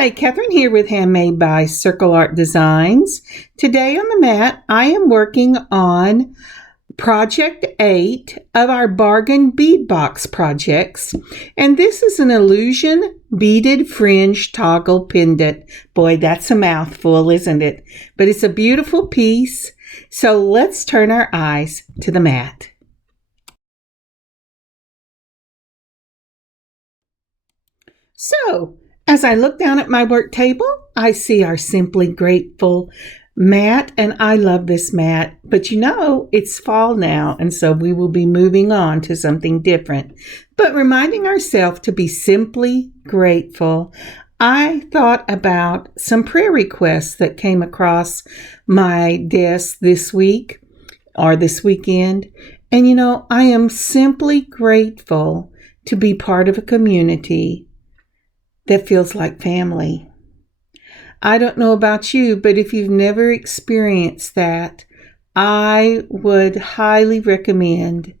Hi, Kathryn here with Handmade by Circle Art Designs. Today on the mat, I am working on Project 8 of our Bargain Bead Box projects. And this is an illusion beaded fringe toggle pendant. Boy, that's a mouthful, isn't it? But it's a beautiful piece. So let's turn our eyes to the mat. So, as I look down at my work table, I see our Simply Grateful mat, and I love this mat. But you know, it's fall now, and so we will be moving on to something different. But reminding ourselves to be simply grateful, I thought about some prayer requests that came across my desk this week or this weekend. And you know, I am simply grateful to be part of a community that feels like family. I don't know about you, but if you've never experienced that, I would highly recommend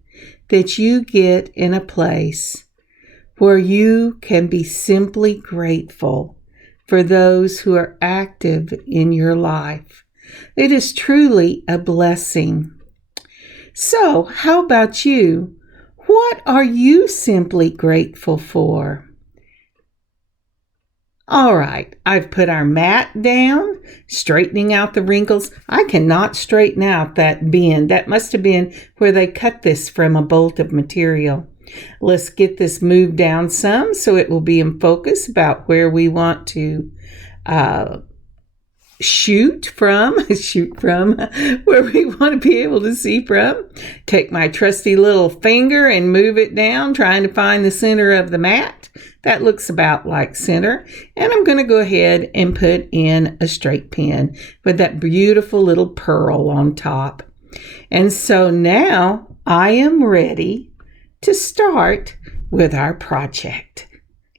that you get in a place where you can be simply grateful for those who are active in your life. It is truly a blessing. So, how about you? What are you simply grateful for? All right, I've put our mat down, straightening out the wrinkles. I cannot straighten out that bend. That must have been where they cut this from a bolt of material. Let's get this moved down some so it will be in focus about where we want to shoot from, where we want to be able to see from. Take my trusty little finger and move it down, trying to find the center of the mat. That looks about like center. And I'm going to go ahead and put in a straight pin with that beautiful little pearl on top. And so now I am ready to start with our project.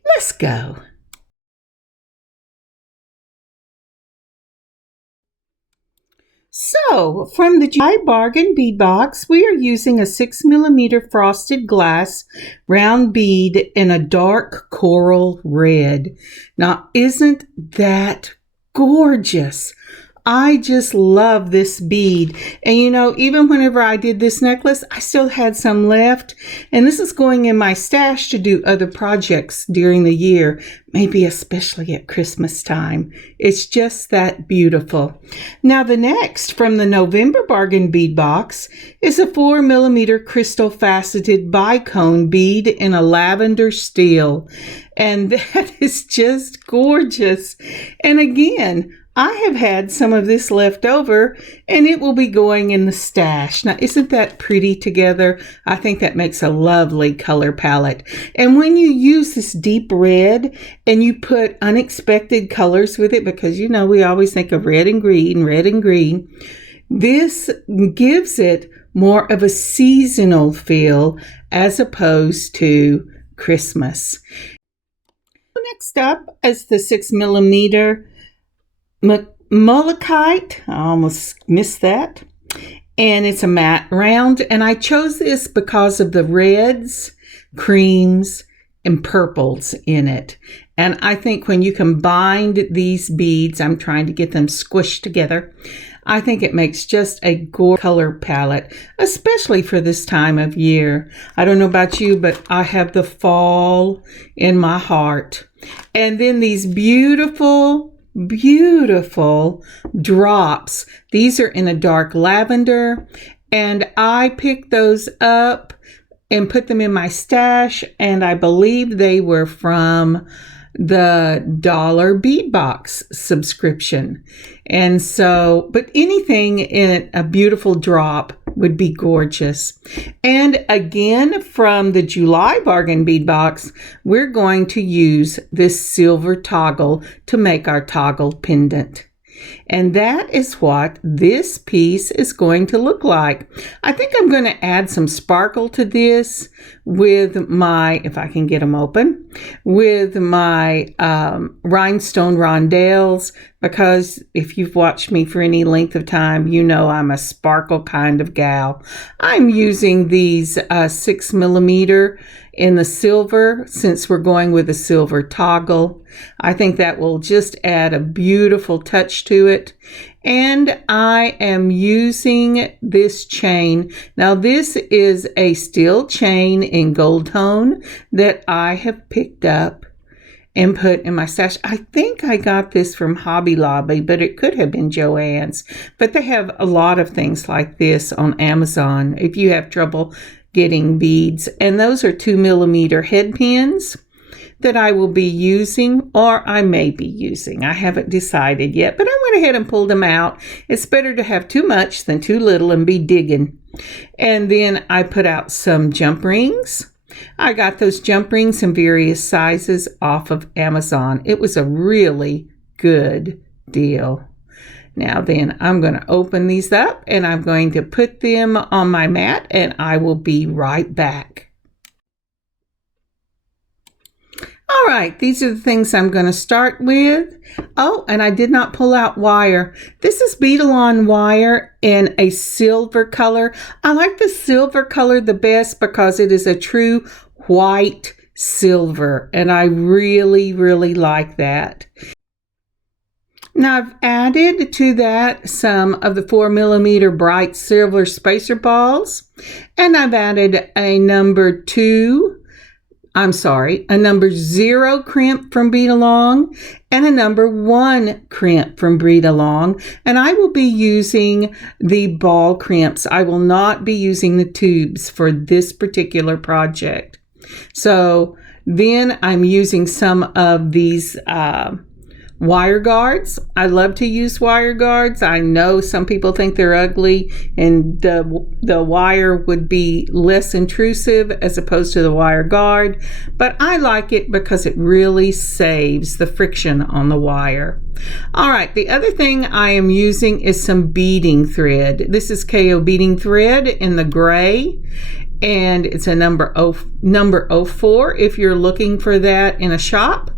Let's go. So, from the July Bargain Bead Box, we are using a 6mm frosted glass round bead in a dark coral red. Now, isn't that gorgeous? I just love this bead. And you know, even whenever I did this necklace, I still had some left. And this is going in my stash to do other projects during the year, maybe especially at Christmas time. It's just that beautiful. Now, the next from the November Bargain Bead Box is a 4mm crystal faceted bicone bead in a lavender steel. And that is just gorgeous. And again, I have had some of this left over, and it will be going in the stash. Now, isn't that pretty together? I think that makes a lovely color palette. And when you use this deep red and you put unexpected colors with it, because you know we always think of red and green, this gives it more of a seasonal feel as opposed to Christmas. Next up is the 6mm Malachite. I almost missed that. And it's a matte round. And I chose this because of the reds, creams, and purples in it. And I think when you combine these beads, I'm trying to get them squished together, I think it makes just a gorgeous color palette, especially for this time of year. I don't know about you, but I have the fall in my heart. And then these beautiful drops. These are in a dark lavender, and I picked those up and put them in my stash, and I believe they were from the $1 bead box subscription. And so, but anything in a beautiful drop would be gorgeous. And again, from the July Bargain Bead Box, we're going to use this silver toggle to make our toggle pendant. And that is what this piece is going to look like. I think I'm going to add some sparkle to this with my, if I can get them open, with my rhinestone rondelles, because if you've watched me for any length of time, you know I'm a sparkle kind of gal. I'm using these 6mm in the silver, since we're going with a silver toggle. I think that will just add a beautiful touch to it. And I am using this chain. Now this is a steel chain in gold tone that I have picked up and put in my stash. I think I got this from Hobby Lobby, but it could have been Joann's. But they have a lot of things like this on Amazon if you have trouble getting beads. And those are 2mm head pins that I will be using, or I may be using. I haven't decided yet, but I went ahead and pulled them out. It's better to have too much than too little and be digging. And then I put out some jump rings. I got those jump rings in various sizes off of Amazon. It was a really good deal. Now then, I'm going to open these up and I'm going to put them on my mat, and I will be right back. All right, these are the things I'm going to start with. Oh, and I did not pull out wire. This is Beadalon wire in a silver color. I like the silver color the best because it is a true white silver, and I really, really like that. Now I've added to that some of the 4mm bright silver spacer balls, and I've added a number 0 crimp from Beadalon and a number 1 crimp from Beadalon. And I will be using the ball crimps. I will not be using the tubes for this particular project. So then I'm using some of these wire guards. I love to use wire guards. I know some people think they're ugly and the wire would be less intrusive as opposed to the wire guard, but I like it because it really saves the friction on the wire. All right, the other thing I am using is some beading thread. This is KO beading thread in the gray, and it's a number 04 if you're looking for that in a shop.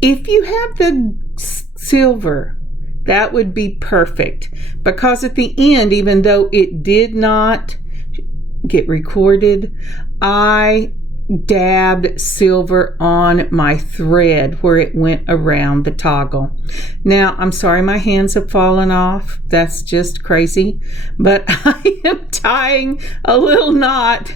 If you have the silver, that would be perfect, because at the end, even though it did not get recorded, I dabbed silver on my thread where it went around the toggle. Now, I'm sorry my hands have fallen off. That's just crazy, but I am tying a little knot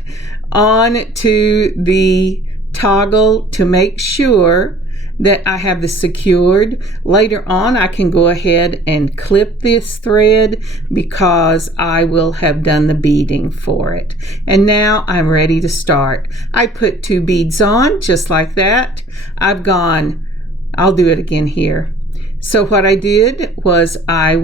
onto the toggle to make sure that I have this secured. Later on, I can go ahead and clip this thread because I will have done the beading for it. And now I'm ready to start. I put 2 beads on just like that. I'll do it again here. So what I did was I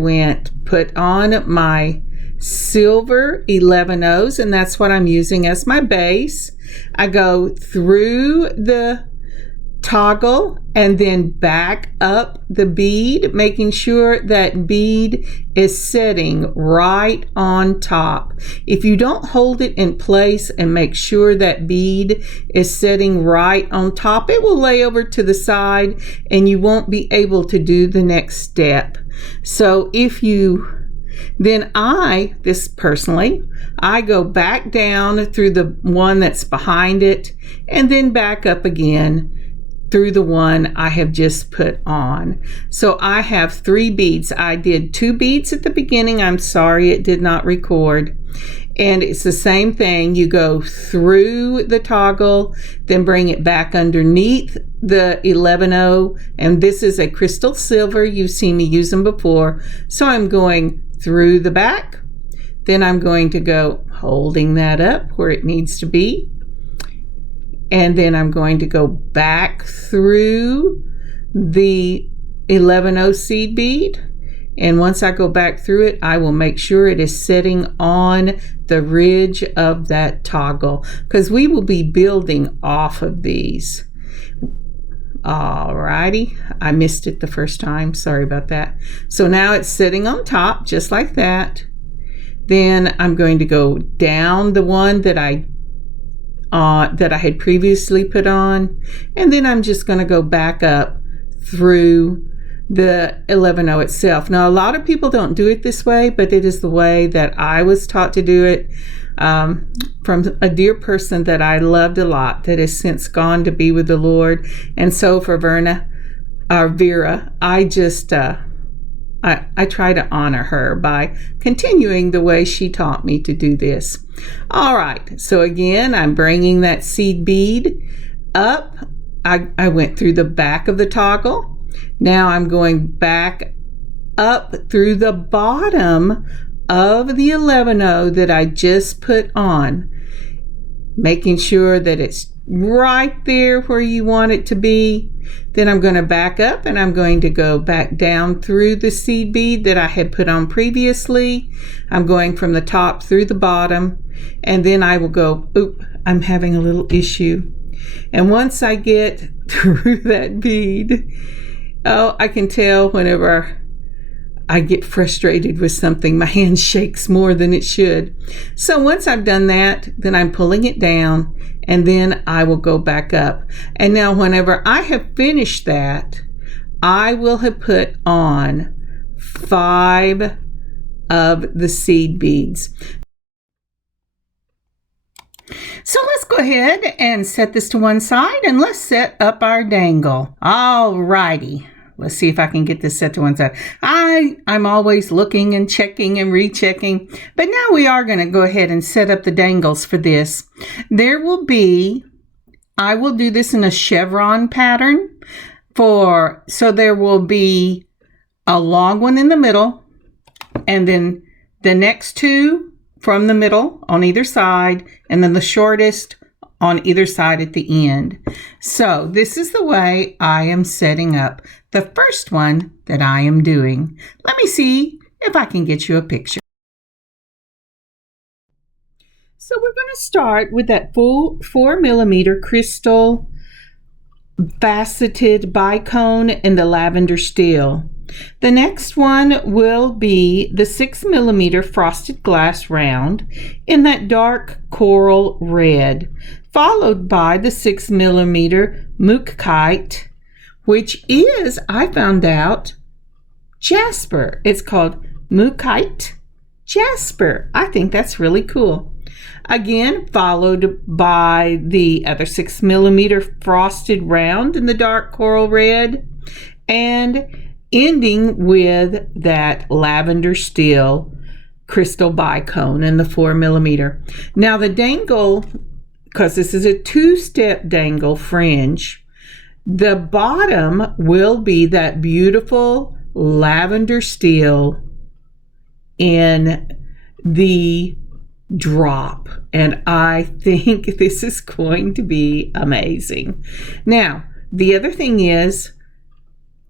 put on my silver 11/0s, and that's what I'm using as my base. I go through the toggle and then back up the bead, making sure that bead is sitting right on top. If you don't hold it in place and make sure that bead is sitting right on top, it will lay over to the side and you won't be able to do the next step. So I go back down through the one that's behind it and then back up again through the one I have just put on. So I have 3 beads. I did 2 beads at the beginning. I'm sorry it did not record. And it's the same thing. You go through the toggle, then bring it back underneath the 11/0. And this is a crystal silver. You've seen me use them before. So I'm going through the back. Then I'm going to go holding that up where it needs to be. And then I'm going to go back through the 11/0 seed bead. And once I go back through it, I will make sure it is sitting on the ridge of that toggle, because we will be building off of these. Alrighty, I missed it the first time. Sorry about that. So now it's sitting on top just like that. Then I'm going to go down the one that I had previously put on, and then I'm just going to go back up through the 11/0 itself. Now, a lot of people don't do it this way, but it is the way that I was taught to do it. from a dear person that I loved a lot that has since gone to be with the Lord. And so for Vera, I just I try to honor her by continuing the way she taught me to do this. All right, so again, I'm bringing that seed bead up. I went through the back of the toggle. Now I'm going back up through the bottom of the 11-0 that I just put on, making sure that it's right there where you want it to be. Then I'm going to back up and I'm going to go back down through the seed bead that I had put on previously. I'm going from the top through the bottom, and then I will go, oop, I'm having a little issue. And once I get through that bead, oh, I can tell whenever I get frustrated with something, my hand shakes more than it should. So once I've done that, then I'm pulling it down, and then I will go back up. And now whenever I have finished that, I will have put on 5 of the seed beads. So let's go ahead and set this to one side, and let's set up our dangle. All righty. Let's see if I can get this set to one side. I'm always looking and checking and rechecking, but now we are going to go ahead and set up the dangles for this. I will do this in a chevron pattern so there will be a long one in the middle, and then the next 2 from the middle on either side, and then the shortest on either side at the end. So this is the way I am setting up the first one that I am doing. Let me see if I can get you a picture. So we're going to start with that full 4mm crystal faceted bicone in the lavender steel. The next one will be the 6mm frosted glass round in that dark coral red, followed by the 6mm mookaite, which is, I found out, jasper. It's called mookaite jasper. I think that's really cool. Again, followed by the other 6mm frosted round in the dark coral red, and ending with that lavender steel crystal bicone in the 4mm. Now the dangle, because this is a 2-step dangle fringe, the bottom will be that beautiful lavender steel in the drop, and I think this is going to be amazing. Now the other thing is,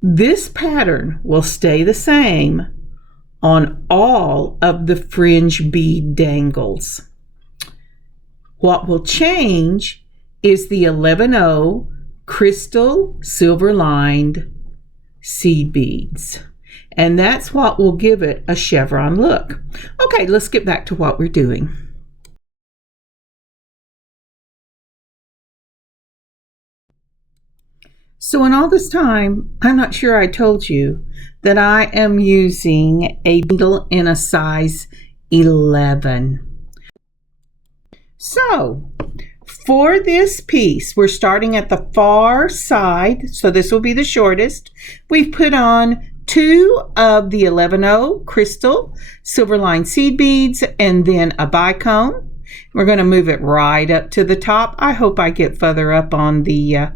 this pattern will stay the same on all of the fringe bead dangles. What will change is the 11-0 crystal silver lined seed beads, and that's what will give it a chevron look. Okay, let's get back to what we're doing. So in all this time, I'm not sure I told you that I am using a needle in a size 11. So for this piece, we're starting at the far side, so this will be the shortest. We've put on 2 of the 11-0 crystal silver lined seed beads, and then a bicone. We're going to move it right up to the top. I hope I get further up on the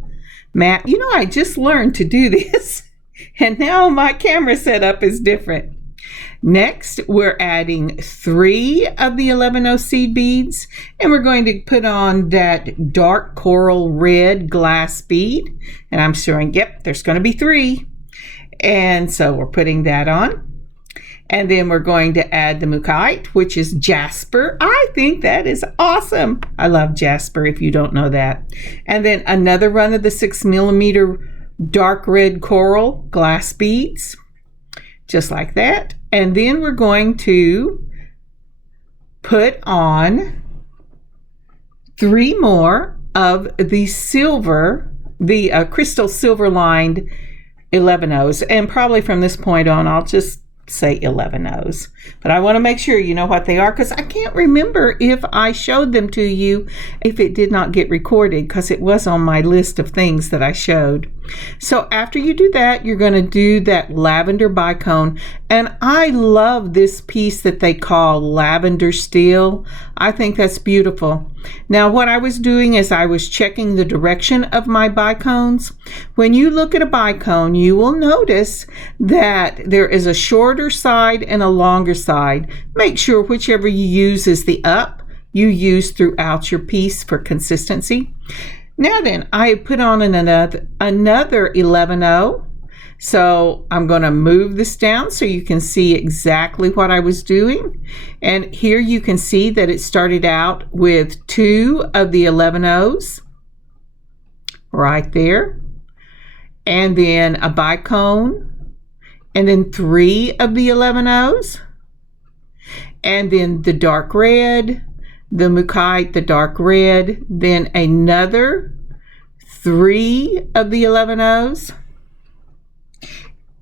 mat. You know, I just learned to do this, and now my camera setup is different. Next, we're adding 3 of the 11-0 seed beads, and we're going to put on that dark coral red glass bead, and I'm showing, yep, there's going to be 3, and so we're putting that on. And then we're going to add the mookaite, which is jasper. I think that is awesome. I love jasper, if you don't know that. And then another run of the 6mm dark red coral glass beads, just like that. And then we're going to put on 3 more of the crystal silver lined 11-0s. And probably from this point on, I'll just say 11 O's. But I want to make sure you know what they are, because I can't remember if I showed them to you if it did not get recorded, because it was on my list of things that I showed. So after you do that, you're going to do that lavender bicone. And I love this piece that they call lavender steel. I think that's beautiful. Now what I was doing is I was checking the direction of my bicones. When you look at a bicone, you will notice that there is a shorter side and a longer side. Make sure whichever you use is the up you use throughout your piece for consistency. Now then, I put on another 11O. So I'm going to move this down so you can see exactly what I was doing. And here you can see that it started out with 2 of the 11Os right there, and then a bicone, and then 3 of the 11Os, and then the dark red, the mukite, the dark red, then another 3 of the 11Os,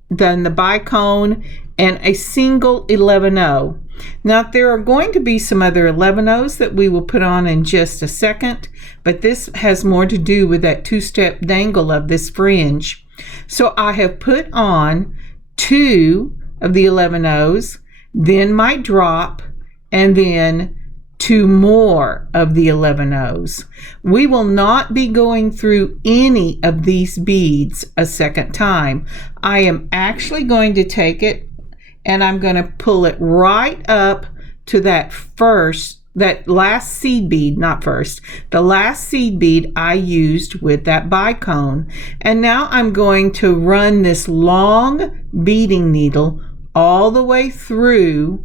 then the bicone, and a single 11O. Now there are going to be some other 11Os that we will put on in just a second, but this has more to do with that 2-step dangle of this fringe. So I have put on 2 of the 11Os, then my drop, and then 2 more of the 11Os. We will not be going through any of these beads a second time. I am actually going to take it and I'm going to pull it right up to that last seed bead, not first, the last seed bead I used with that bicone. And now I'm going to run this long beading needle all the way through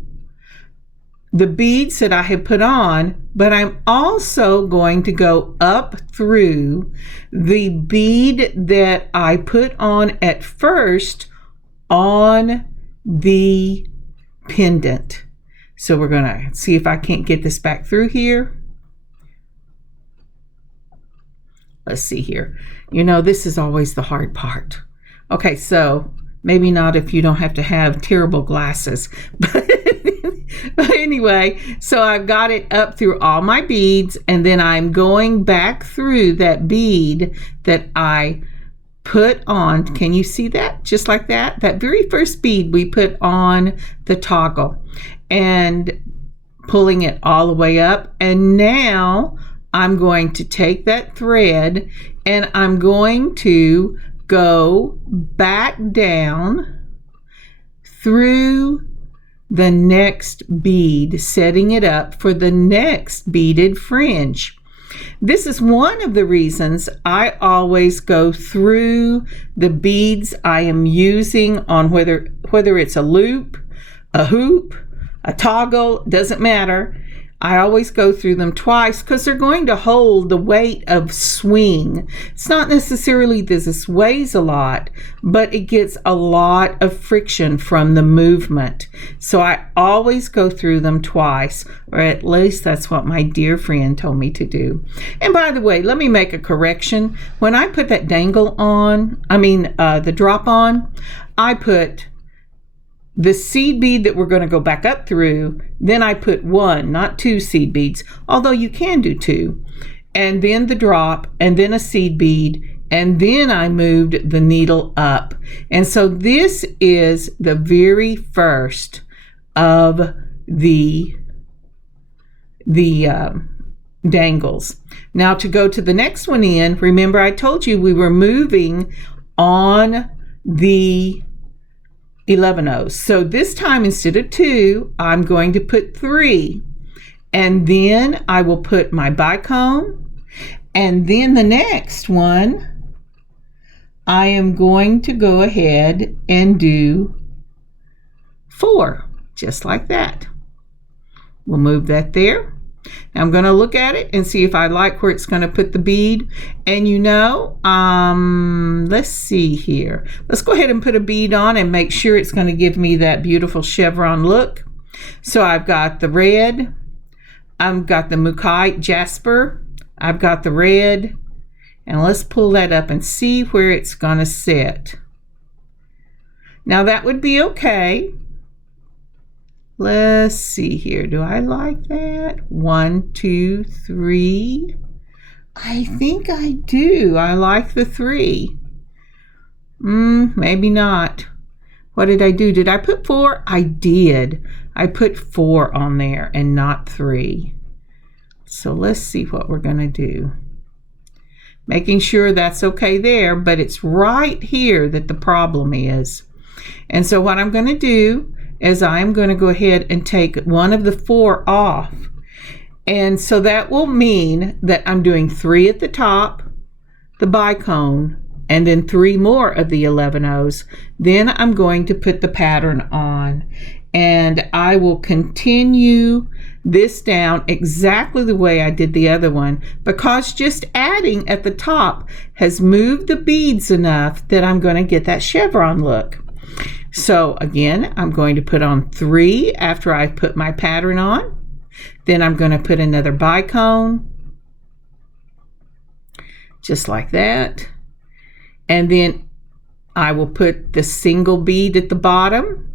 the beads that I have put on, but I'm also going to go up through the bead that I put on at first on the pendant. So we're going to see if I can't get this back through here. Let's see here. You know, this is always the hard part. Okay, so maybe not if you don't have to have terrible glasses, but anyway, so I've got it up through all my beads, and then I'm going back through that bead that I put on. Can you see that? Just like that? That very first bead we put on the toggle, and pulling it all the way up. And now I'm going to take that thread and I'm going to go back down through the next bead, setting it up for the next beaded fringe. This is one of the reasons I always go through the beads I am using on whether it's a loop, a hoop, a toggle, doesn't matter. I always go through them twice because they're going to hold the weight of swing. It's not necessarily that this weighs a lot, but it gets a lot of friction from the movement. So I always go through them twice, or at least that's what my dear friend told me to do. And by the way, let me make a correction. When I put that dangle on, the drop on, I put the seed bead that we're going to go back up through, then I put 1, not 2 seed beads, although you can do 2, and then the drop, and then a seed bead, and then I moved the needle up. And so this is the very first of the dangles. Now to go to the next one in, remember I told you we were moving on the 11Os. So this time instead of 2, I'm going to put 3, and then I will put my bicone, and then the next one I am going to go ahead and do 4, just like that. We'll move that there. Now I'm going to look at it and see if I like where it's going to put the bead. And let's see here. Let's go ahead and put a bead on and make sure it's going to give me that beautiful chevron look. So I've got the red, I've got the mukite jasper, I've got the red, and let's pull that up and see where it's going to sit. Now that would be okay. Let's see here. Do I like that? 1, 2, 3. I think I do. I like the 3. Maybe not. What did I do? Did I put 4? I did. I put 4 on there and not 3. So let's see what we're going to do. Making sure that's okay there, but it's right here that the problem is. And so what I'm going to do is I'm going to go ahead and take one of the 4 off. And so that will mean that I'm doing 3 at the top, the bicone, and then 3 more of the 11-ohs. Then I'm going to put the pattern on, and I will continue this down exactly the way I did the other one, because just adding at the top has moved the beads enough that I'm going to get that chevron look. So again, I'm going to put on 3 after I put my pattern on. Then I'm going to put another bicone, just like that. And then I will put the single bead at the bottom.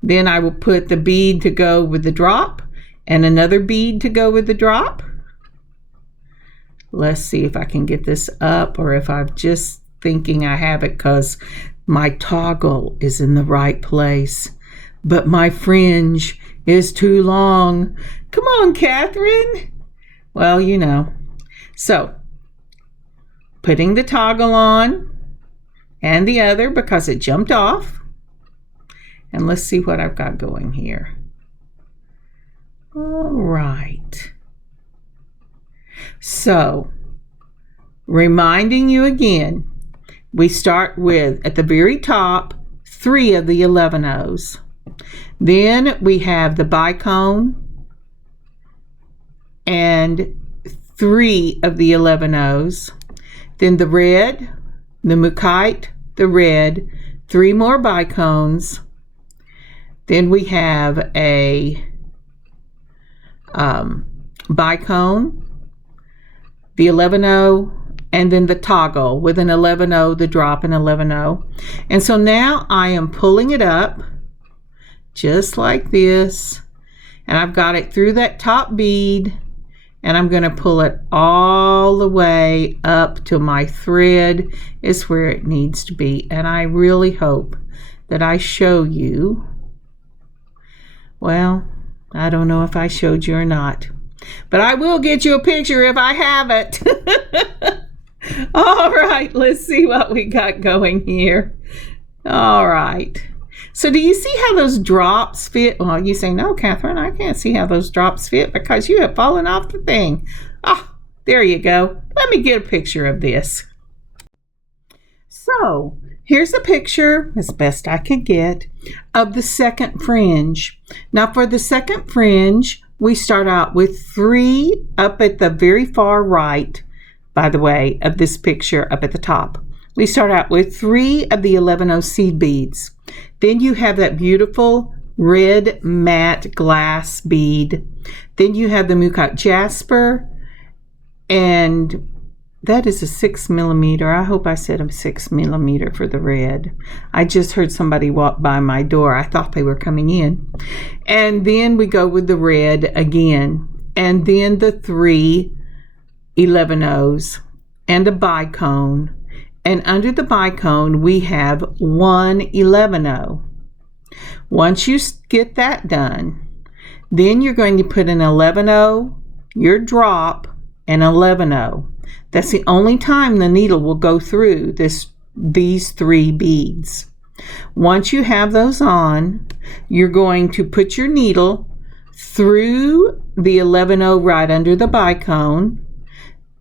Then I will put the bead to go with the drop and another bead to go with the drop. Let's see if I can get this up, or if I'm just thinking I have it because my toggle is in the right place, but my fringe is too long. Come on, Kathryn. Well, you know. So, putting the toggle on and the other because it jumped off. And let's see what I've got going here. All right. So, reminding you again, we start with, at the very top, 3 of the 11-ohs. Then we have the bicone and 3 of the 11-ohs. Then the red, the mukite, the red, 3 more bicones. Then we have a bicone, the 11-oh, and then the toggle with an 11-oh, the drop, and 11-oh. And so now I am pulling it up just like this, and I've got it through that top bead, and I'm going to pull it all the way up to my thread is where it needs to be. And I really hope that I show you. Well, I don't know if I showed you or not, but I will get you a picture if I have it. All right, let's see what we got going here. All right. So do you see how those drops fit? Well, you say, no, Kathryn, I can't see how those drops fit because you have fallen off the thing. Ah, there you go. Let me get a picture of this. So here's a picture, as best I could get, of the second fringe. Now for the second fringe, we start out with 3 up at the very far right, by the way, of this picture up at the top. We start out with 3 of the 11-oh seed beads. Then you have that beautiful red matte glass bead. Then you have the mukite jasper, and that is a 6mm. I hope I said a 6mm for the red. I just heard somebody walk by my door. I thought they were coming in. And then we go with the red again, and then the 3 11-ohs and a bicone. And under the bicone, we have 1 11-oh. Once you get that done, then you're going to put an 11-oh, your drop, and 11-oh. That's the only time the needle will go through these 3 beads. Once you have those on, you're going to put your needle through the 11-oh right under the bicone,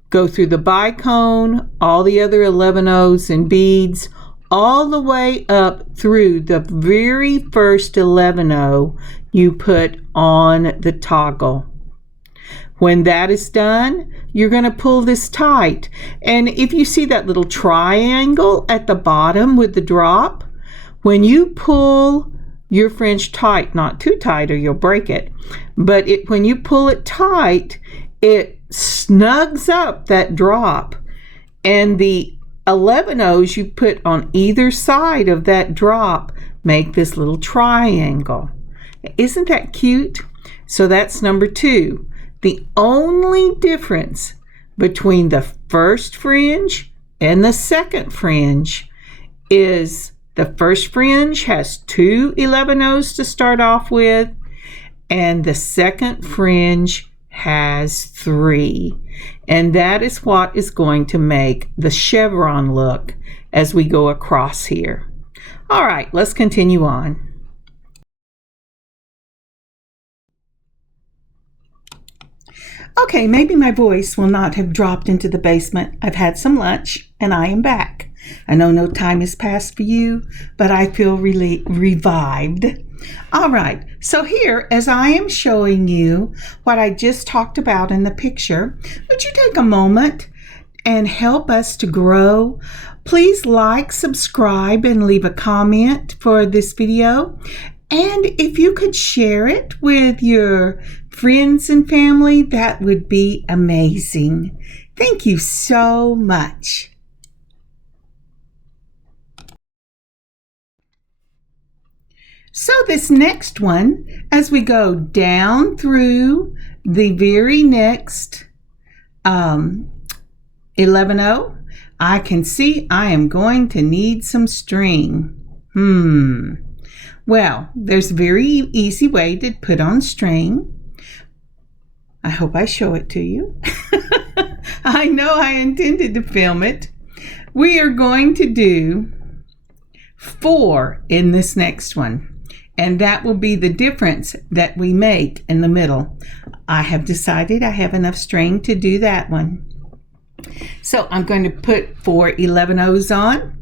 go through the bicone, all the other 11-ohs and beads, all the way up through the very first 11-oh you put on the toggle. When that is done, you're going to pull this tight. And if you see that little triangle at the bottom with the drop, when you pull your fringe tight, not too tight or you'll break it, but when you pull it tight, it snugs up that drop, and the 11-ohs you put on either side of that drop make this little triangle. Isn't that cute? So that's number 2. The only difference between the first fringe and the second fringe is the first fringe has 2 11-O's to start off with, and the second fringe has 3. And that is what is going to make the chevron look as we go across here. All right, let's continue on. Okay, maybe my voice will not have dropped into the basement. I've had some lunch and I am back. I know no time has passed for you, but I feel really revived. All right, so here, as I am showing you what I just talked about in the picture, would you take a moment and help us to grow? Please like, subscribe, and leave a comment for this video. And if you could share it with your friends and family, that would be amazing. Thank you so much. So this next one, as we go down through the very next 11-O, I can see I am going to need some string. Well, there's a very easy way to put on string. I hope I show it to you. I know I intended to film it. We are going to do 4 in this next one, and that will be the difference that we make in the middle. I have decided I have enough string to do that one. So I'm going to put 4 11-O's on.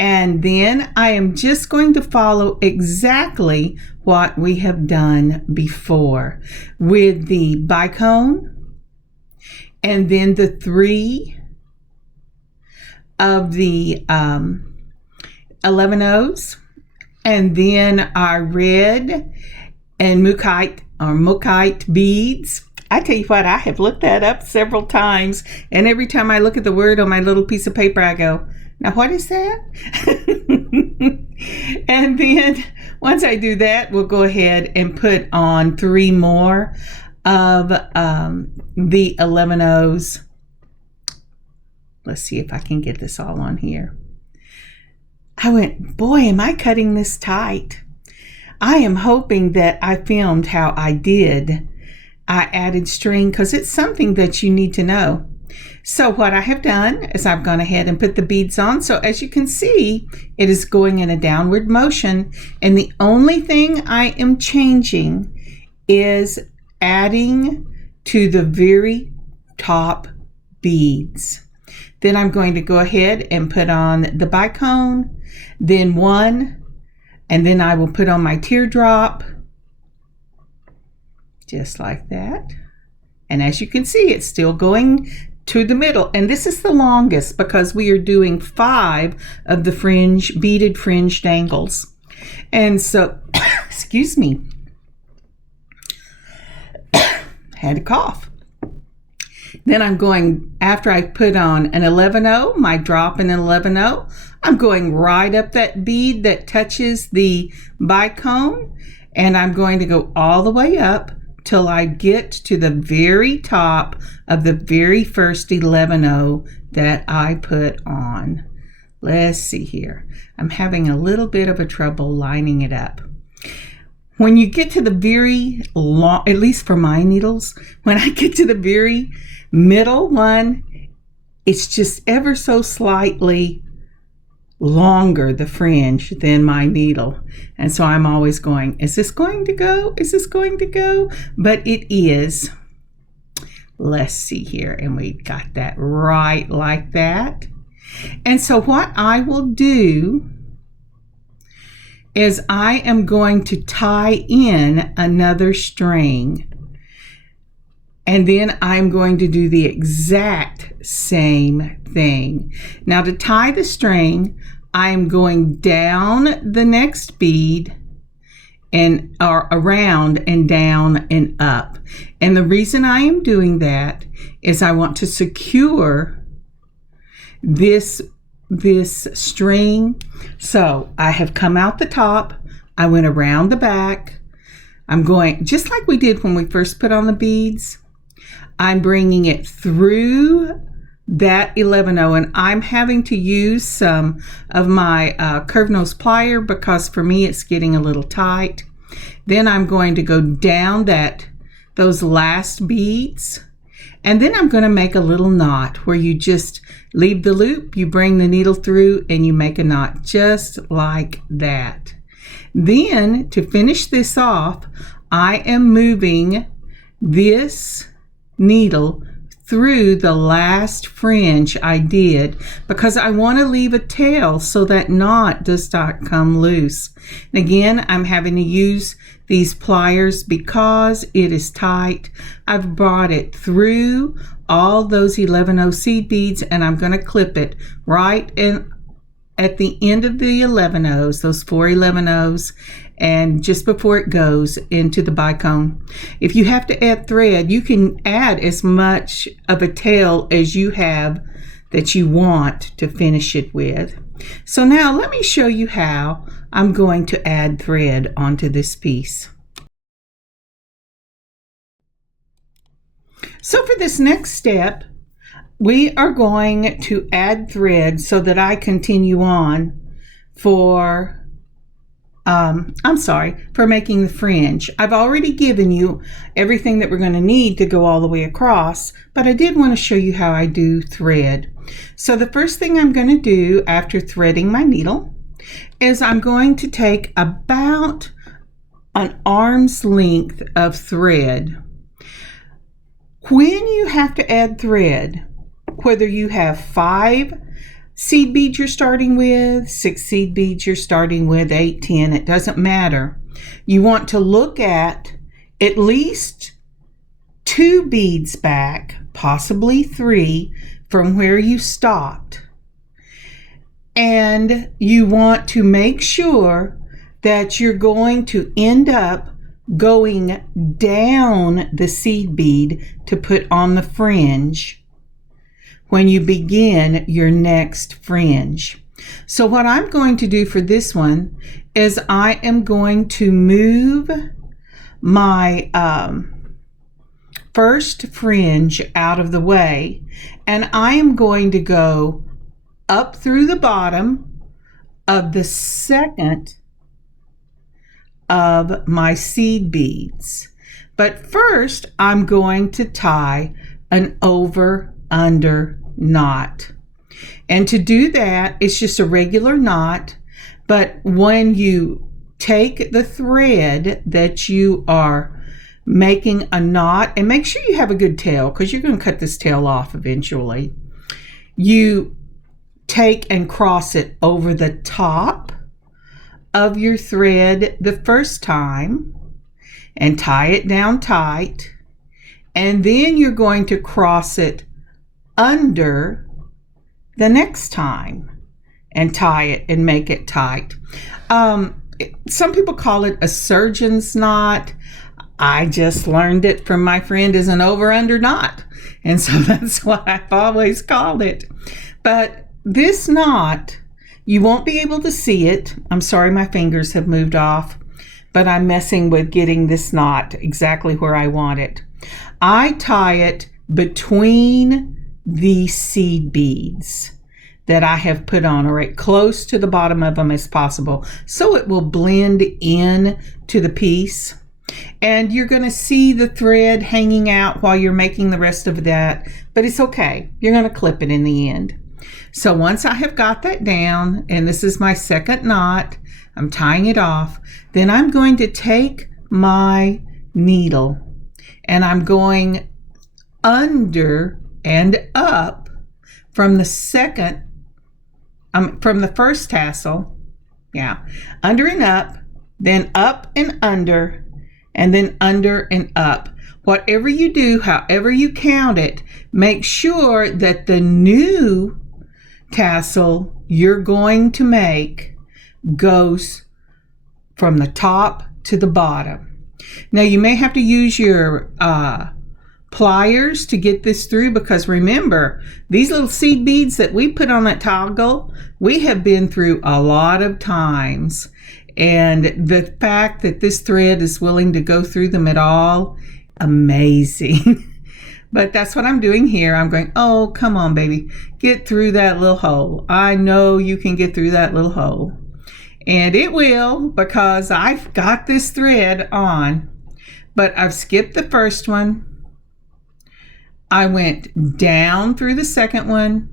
And then I am just going to follow exactly what we have done before with the bicone and then the 3 of the 11-O's and then our red and mokite beads. I tell you what, I have looked that up several times, and every time I look at the word on my little piece of paper, I go, now what is that? And then once I do that, we'll go ahead and put on 3 more of the 11-O's. Let's see if I can get this all on here. I went, boy, am I cutting this tight. I am hoping that I filmed how I did. I added string because it's something that you need to know. So what I have done is I've gone ahead and put the beads on. So as you can see, it is going in a downward motion. And the only thing I am changing is adding to the very top beads. Then I'm going to go ahead and put on the bicone, then 1, and then I will put on my teardrop, just like that. And as you can see, it's still going to the middle, and this is the longest because we are doing 5 of the fringe, beaded fringe dangles. And so, excuse me, had a cough. Then I'm going, after I put on an 11-O, my drop in an 11-O, I'm going right up that bead that touches the bicone, and I'm going to go all the way up till I get to the very top of the very first 11-O that I put on. Let's see here. I'm having a little bit of a trouble lining it up. When you get to the very long, at least for my needles, when I get to the very middle one, it's just ever so slightly longer, the fringe, than my needle. And so I'm always going, is this going to go? Is this going to go? But it is. Let's see here. And we got that right like that. And so what I will do is I am going to tie in another string. And then I'm going to do the exact same thing. Now to tie the string, I am going down the next bead and or around and down and up. And the reason I am doing that is I want to secure this string. So I have come out the top, I went around the back. I'm going, just like we did when we first put on the beads, I'm bringing it through that 11-0, and I'm having to use some of my curved nose plier because for me it's getting a little tight. Then I'm going to go down those last beads, and then I'm going to make a little knot where you just leave the loop, you bring the needle through, and you make a knot just like that. Then to finish this off, I am moving this needle through the last fringe I did because I want to leave a tail so that knot does not come loose. And again, I'm having to use these pliers because it is tight. I've brought it through all those 11-0 seed beads, and I'm going to clip it right in at the end of the 11-0s, those 4 11-0s, and just before it goes into the bicone. If you have to add thread, you can add as much of a tail as you have that you want to finish it with. So now let me show you how I'm going to add thread onto this piece. So for this next step, we are going to add thread so that I continue on for making the fringe. I've already given you everything that we're going to need to go all the way across, but I did want to show you how I do thread. So the first thing I'm going to do after threading my needle is I'm going to take about an arm's length of thread. When you have to add thread, whether you have 5 seed beads you're starting with, 6 seed beads you're starting with, 8, 10, it doesn't matter. You want to look at least 2 beads back, possibly 3, from where you stopped. And you want to make sure that you're going to end up going down the seed bead to put on the fringe when you begin your next fringe. So what I'm going to do for this one is I am going to move my first fringe out of the way, and I am going to go up through the bottom of the second of my seed beads. But first I'm going to tie an over-under knot. And to do that, it's just a regular knot, but when you take the thread that you are making a knot, and make sure you have a good tail because you're going to cut this tail off eventually, you take and cross it over the top of your thread the first time and tie it down tight, and then you're going to cross it under the next time and tie it and make it tight. Some people call it a surgeon's knot. I just learned it from my friend as an over-under knot, and so that's what I've always called it. But this knot, you won't be able to see it. I'm sorry, my fingers have moved off, but I'm messing with getting this knot exactly where I want it. I tie it between the seed beads that I have put on, or right close to the bottom of them as possible, so it will blend in to the piece. And you're going to see the thread hanging out while you're making the rest of that, but it's okay. You're going to clip it in the end. So once I have got that down, and this is my second knot, I'm tying it off, then I'm going to take my needle and I'm going under and up from the first tassel, under and up, then up and under, and then under and up. Whatever you do, however you count it, make sure that the new tassel you're going to make goes from the top to the bottom. Now you may have to use your pliers to get this through, because remember, these little seed beads that we put on that toggle, we have been through a lot of times, And the fact that this thread is willing to go through them at all, amazing. But that's what I'm doing here. I'm going, oh, come on, baby. Get through that little hole. I know you can get through that little hole. And it will, because I've got this thread on. But I've skipped the first one. I went down through the second one.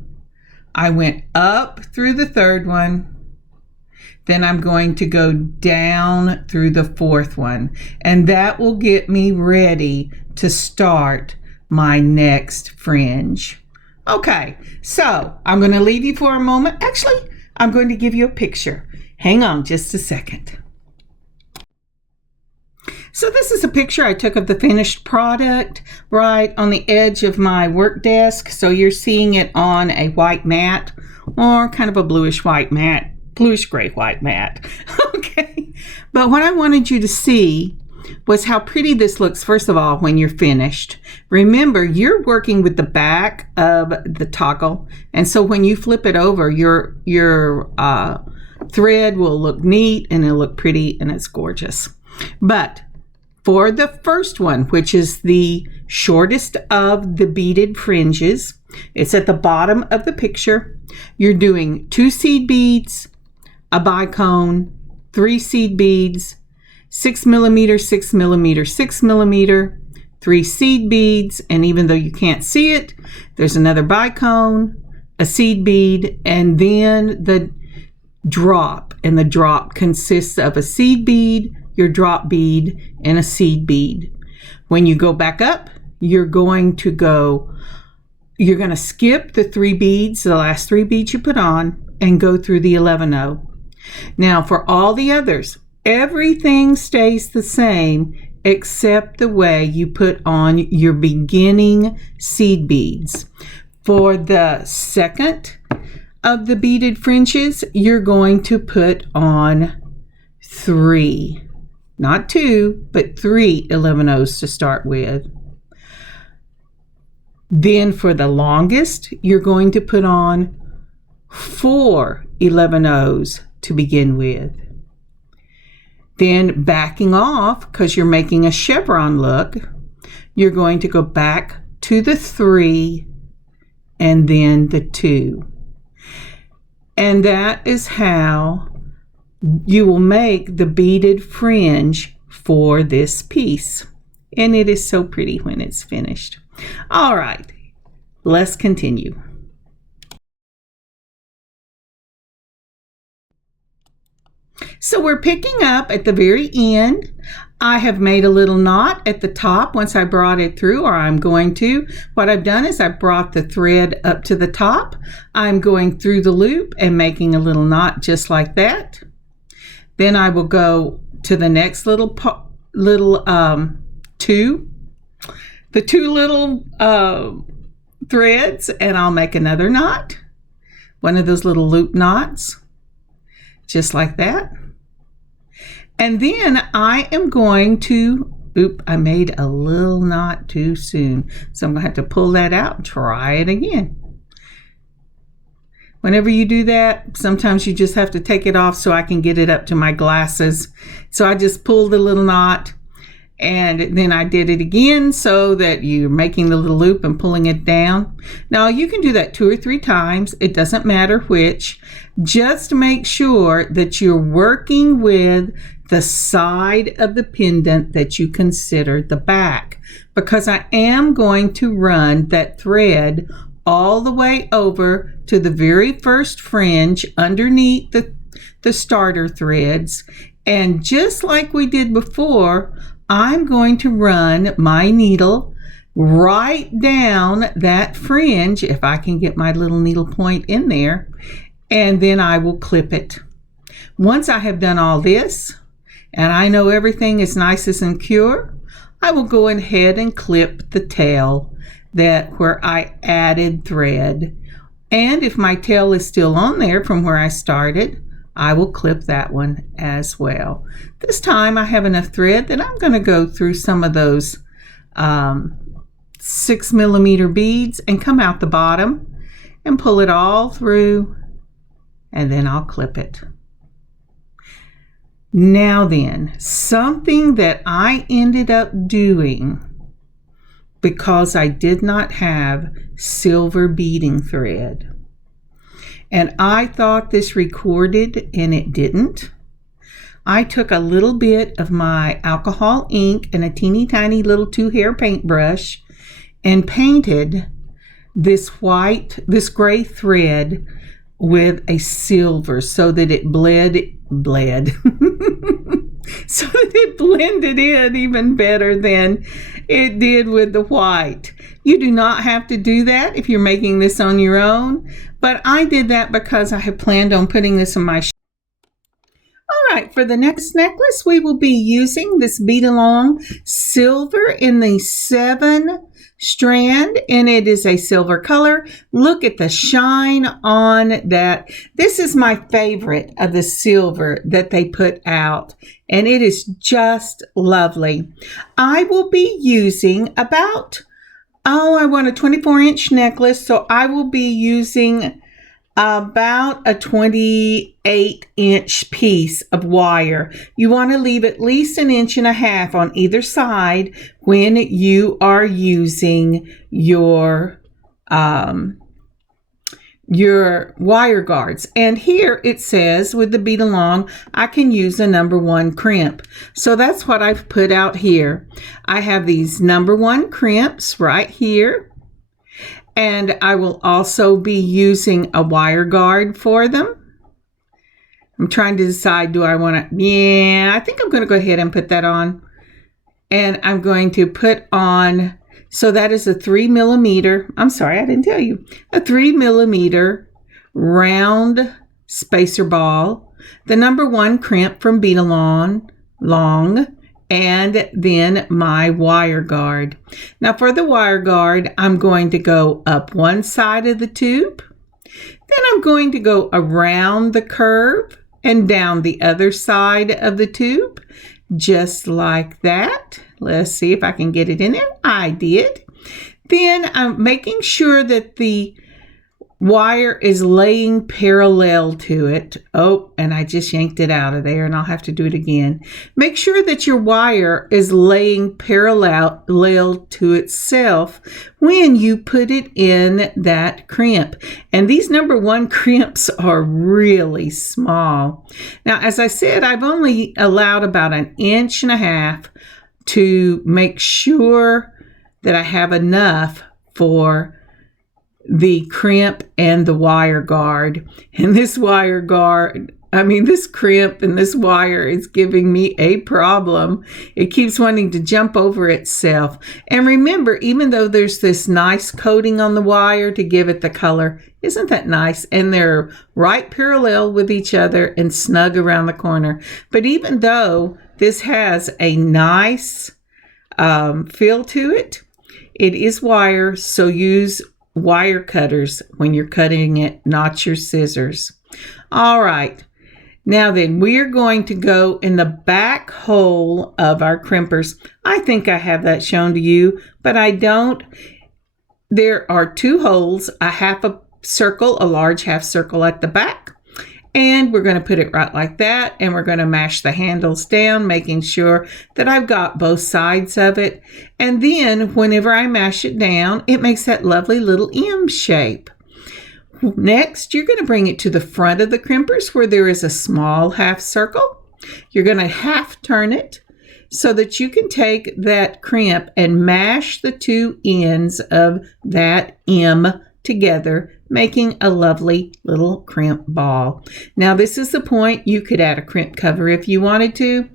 I went up through the third one. Then I'm going to go down through the fourth one. And that will get me ready to start my next fringe. Okay, so I'm going to leave you for a moment. Actually, I'm going to give you a picture. Hang on just a second. So this is a picture I took of the finished product right on the edge of my work desk. So you're seeing it on a white mat, or kind of a bluish white mat, bluish gray white mat. Okay, but what I wanted you to see was how pretty this looks, first of all, when you're finished. Remember, you're working with the back of the toggle, and so when you flip it over, your thread will look neat and it'll look pretty and it's gorgeous. But for the first one, which is the shortest of the beaded fringes, it's at the bottom of the picture. You're doing 2 seed beads, a bicone, 3 seed beads, 6 millimeter, 6 millimeter, 6 millimeter, 3 seed beads, and even though you can't see it, there's another bicone, a seed bead, and then the drop. And the drop consists of a seed bead, your drop bead, and a seed bead. When you go back up, you're going to skip the 3 beads, the last 3 beads you put on, and go through the 11-0. Now for all the others, everything stays the same except the way you put on your beginning seed beads. For the second of the beaded fringes, you're going to put on 3, not 2, but 3 11-0s to start with. Then for the longest, you're going to put on 4 11-0s to begin with. Then backing off, because you're making a chevron look, you're going to go back to the 3 and then the 2. And that is how you will make the beaded fringe for this piece. And it is so pretty when it's finished. All right, let's continue. So we're picking up at the very end. I have made a little knot at the top once I brought it through, or I'm going to. What I've done is I brought the thread up to the top. I'm going through the loop and making a little knot just like that. Then I will go to the next the 2 little threads, and I'll make another knot, one of those little loop knots, just like that. And then I am going to, I made a little knot too soon, so I'm going to have to pull that out and try it again. Whenever you do that, sometimes you just have to take it off so I can get it up to my glasses. So I just pulled the little knot, and then I did it again so that you're making the little loop and pulling it down. Now you can do that 2 or 3 times. It doesn't matter which. Just make sure that you're working with the side of the pendant that you consider the back, because I am going to run that thread all the way over to the very first fringe underneath the starter threads. And just like we did before, I'm going to run my needle right down that fringe, if I can get my little needle point in there, and then I will clip it. Once I have done all this, and I know everything is nice and secure, I will go ahead and clip the tail where I added thread. And if my tail is still on there from where I started, I will clip that one as well. This time I have enough thread that I'm going to go through some of those 6 millimeter beads and come out the bottom and pull it all through, and then I'll clip it. Now then, something that I ended up doing because I did not have silver beading thread. And I thought this recorded and it didn't. I took a little bit of my alcohol ink and a teeny tiny little 2-hair paintbrush and painted this gray thread with a silver so that it bled so that it blended in even better than it did with the white. You do not have to do that if you're making this on your own, but I did that because I had planned on putting this in my All right, for the next necklace, we will be using this Beadalon silver in the 7 strand, and it is a silver color. Look at the shine on that. This is my favorite of the silver that they put out, and it is just lovely. I will be using about, I want a 24-inch necklace, so I will be using about a 28-inch piece of wire. You want to leave at least 1.5 inches on either side when you are using your wire guards. And here it says with the Beadalon, I can use a number 1 crimp. So that's what I've put out here. I have these number 1 crimps right here. And I will also be using a wire guard for them. I'm trying to decide, do I want to, I think I'm going to go ahead and put that on. And I'm going to put on, so that is a 3 millimeter, I'm sorry, I didn't tell you, a 3 millimeter round spacer ball, the number 1 crimp from Beadalon, long, and then my wire guard. Now for the wire guard, I'm going to go up one side of the tube, then I'm going to go around the curve and down the other side of the tube, just like that. Let's see if I can get it in there. I did. Then I'm making sure that the wire is laying parallel to it. Oh, and I just yanked it out of there, and I'll have to do it again. Make sure that your wire is laying parallel to itself when you put it in that crimp. And these number 1 crimps are really small. Now, as I said, I've only allowed about 1.5 inches to make sure that I have enough for the crimp and the wire guard. And this wire guard, this crimp and this wire is giving me a problem. It keeps wanting to jump over itself. And remember, even though there's this nice coating on the wire to give it the color, isn't that nice? And they're right parallel with each other and snug around the corner. But even though this has a nice feel to it, it is wire, so use wire cutters when you're cutting it, not your scissors. All right, now then we're going to go in the back hole of our crimpers. I think I have that shown to you, but I don't. There are 2 holes, a half a circle, a large half circle at the back. And we're going to put it right like that, and we're going to mash the handles down, making sure that I've got both sides of it. And then whenever I mash it down, it makes that lovely little M shape. Next, you're going to bring it to the front of the crimpers where there is a small half circle. You're going to half turn it so that you can take that crimp and mash the 2 ends of that M together, making a lovely little crimp ball. Now this is the point you could add a crimp cover if you wanted to.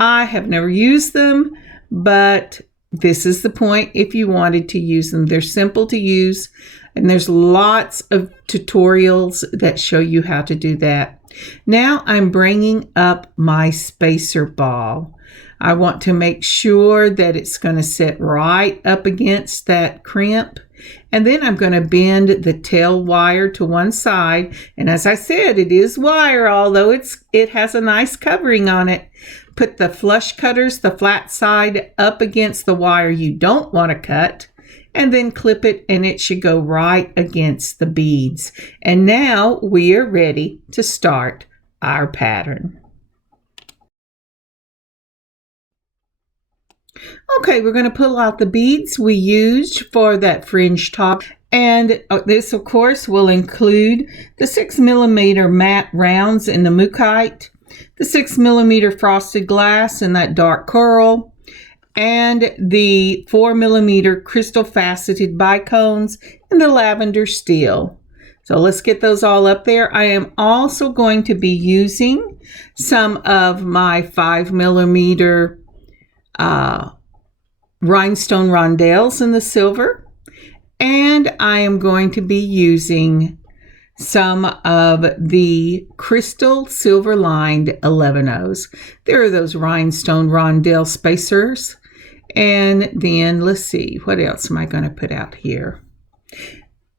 I have never used them, but this is the point if you wanted to use them. They're simple to use, and there's lots of tutorials that show you how to do that. Now I'm bringing up my spacer ball. I want to make sure that it's going to sit right up against that crimp. And then I'm going to bend the tail wire to one side. And as I said, it is wire, although it has a nice covering on it. Put the flush cutters, the flat side, up against the wire you don't want to cut. And then clip it, and it should go right against the beads. And now we are ready to start our pattern. Okay, we're going to pull out the beads we used for that fringe top. And this, of course, will include the 6mm matte rounds in the mookaite, the 6mm frosted glass in that dark coral, and the 4mm crystal faceted bicones in the lavender steel. So let's get those all up there. I am also going to be using some of my 5mm rhinestone rondelles in the silver, and I am going to be using some of the crystal silver lined 11/0s. There are those rhinestone rondelle spacers. And then let's see, what else am I going to put out here?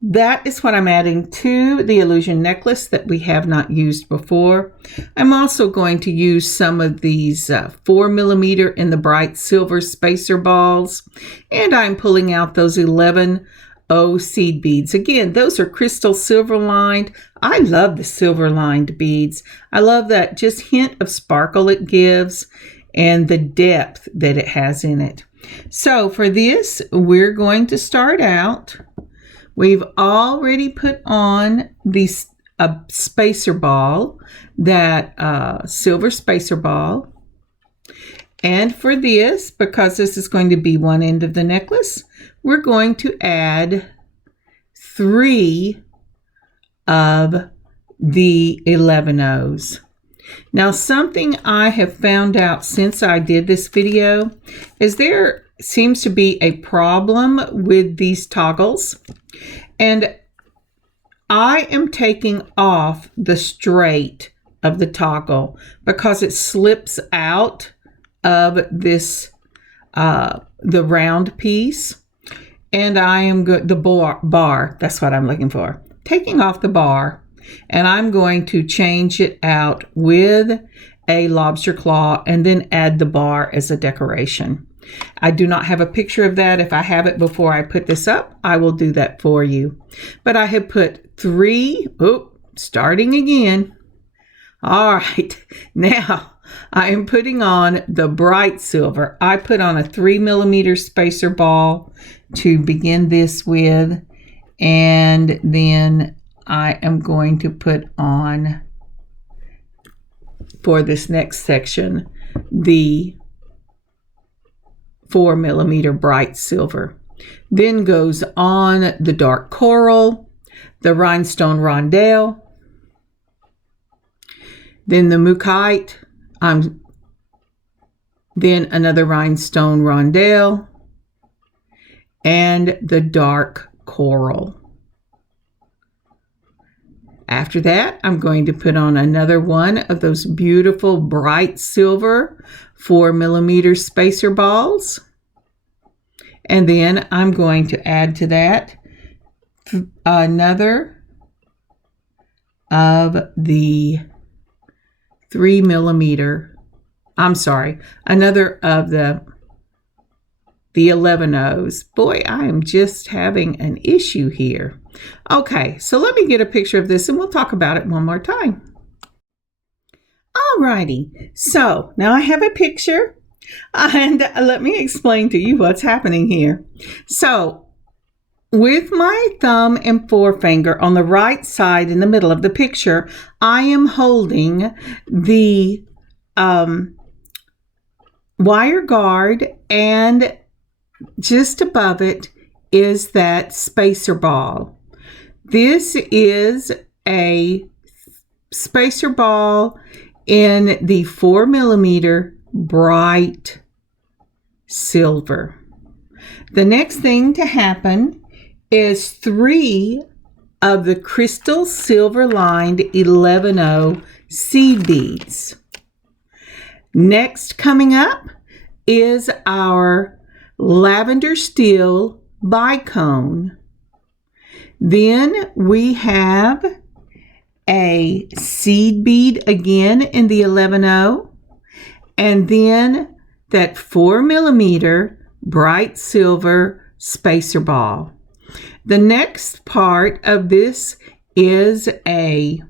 That is what I'm adding to the illusion necklace that we have not used before. I'm also going to use some of these 4mm in the bright silver spacer balls, and I'm pulling out those 11/0 seed beads. Again, those are crystal silver lined. I love the silver lined beads. I love that just hint of sparkle it gives and the depth that it has in it. So for this, we're going to start out. We've already put on the spacer ball, that silver spacer ball. And for this, because this is going to be one end of the necklace, we're going to add 3 of the 11/0s. Now, something I have found out since I did this video is there seems to be a problem with these toggles, and I am taking off the straight of the toggle because it slips out of this the round piece, and I am the bar, that's what I'm looking for, taking off the bar, and I'm going to change it out with a lobster claw and then add the bar as a decoration. I do not have a picture of that. If I have it before I put this up, I will do that for you. But I have put 3, starting again. All right, now I am putting on the bright silver. I put on a 3mm spacer ball to begin this with, and then I am going to put on, for this next section, the 4mm bright silver. Then goes on the dark coral, the rhinestone rondelle, then the mookaite, then another rhinestone rondelle, and the dark coral. After that, I'm going to put on another one of those beautiful bright silver 4mm spacer balls. And then I'm going to add to that another of the 3mm, another of the 11/0s. Boy, I am just having an issue here. Okay, so let me get a picture of this and we'll talk about it one more time. Alrighty, so now I have a picture and let me explain to you what's happening here. So with my thumb and forefinger on the right side in the middle of the picture, I am holding the wire guard, and just above it is that spacer ball. This is a spacer ball in the 4mm bright silver. The next thing to happen is 3 of the crystal silver lined 11/0 seed beads. Next coming up is our lavender steel bicone. Then we have a seed bead again in the 11/0, and then that 4mm bright silver spacer ball. The next part of this is a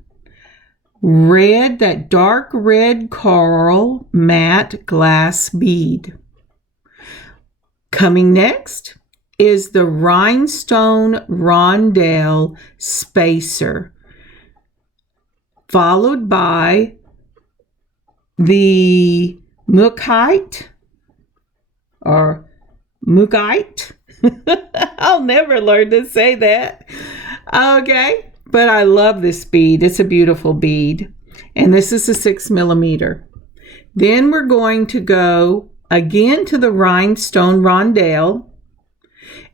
red, that dark red coral matte glass bead. Coming next is the rhinestone rondelle spacer, followed by the mookite or mookite. I'll never learn to say that. Okay, but I love this bead. It's a beautiful bead. And this is a 6 millimeter. Then we're going to go again to the rhinestone rondelle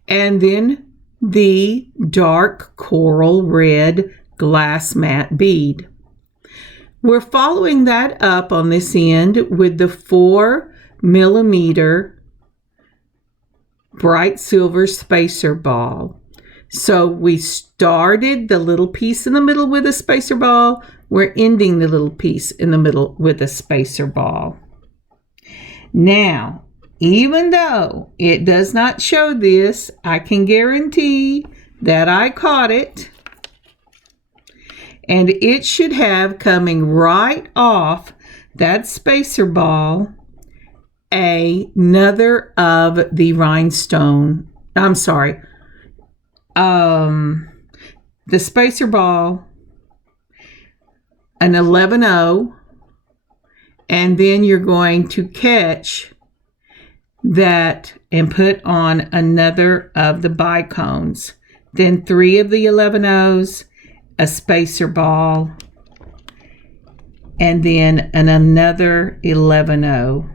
and then the dark coral red glass matte bead. We're following that up on this end with the 4 millimeter bright silver spacer ball. So we started the little piece in the middle with a spacer ball. We're ending the little piece in the middle with a spacer ball. Now, even though it does not show this, I can guarantee that I caught it. And it should have, coming right off that spacer ball, another of the rhinestone. I'm sorry. The spacer ball, an 11-0, and then you're going to catch that and put on another of the bicones. Then 3 of the 11-0s, a spacer ball, and then another 11-0.